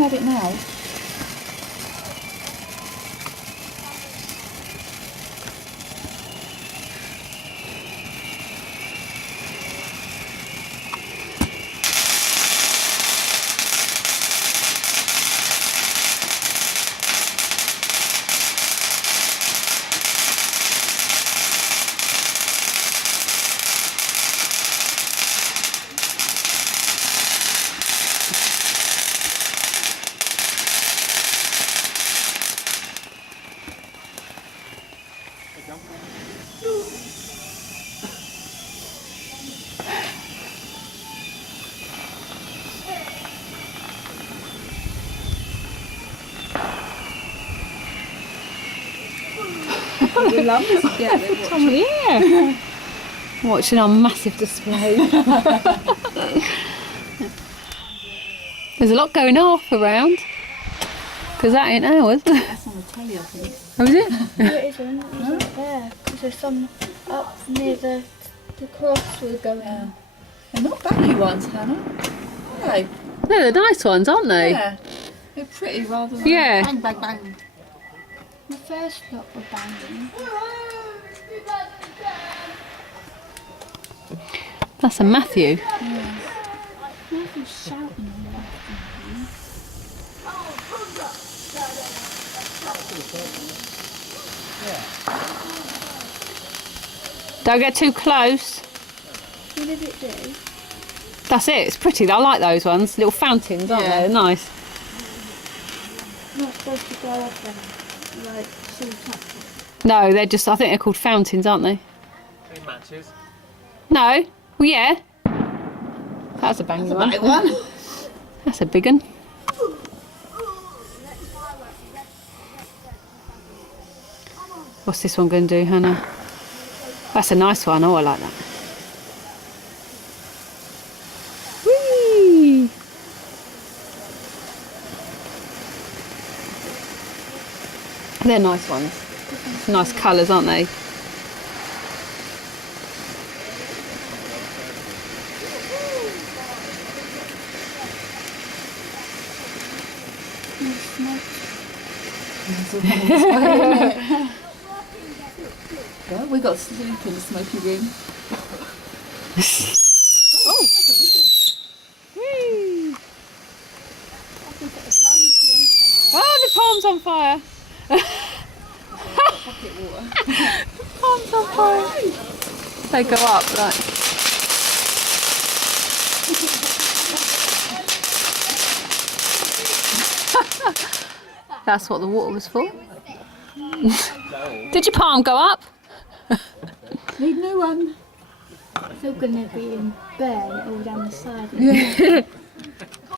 can have it now. We love this together. Yeah. Watching our massive display. There's a lot going off around. Because that ain't ours. That's on the telly, I think. Oh, is it? No, it isn't. It's not there. Because there's some up near the cross we're going. Yeah. They're not baggy ones, Hannah. Are they? No, they're nice ones, aren't they? Yeah. They're pretty rather than Yeah. bang, bang, bang. The first lot were banging. That's a Matthew. Matthew's shouting on the left. Don't get too close. What did it do? That's it. It's pretty. I like those ones. Little fountains, aren't Yeah. they? They're nice. Not supposed to go up there. Like, shoot up. No, they're just, I think they're called fountains, aren't they? Any matches? No. Well, yeah. That's a banging one. Bang one. That's a big one. What's this one going to do, Hannah? That's a nice one. Oh, I like that. Whee! They're nice ones. Nice colours, aren't they? Well, we got to sleep in the smoky room. Oh! Whee! Oh, the palm's on fire! Pocket water. Palm's on fire. They go up, like. That's what the water was for. Did your palm go up? Need a new one. It's all going to be in burn all down the side.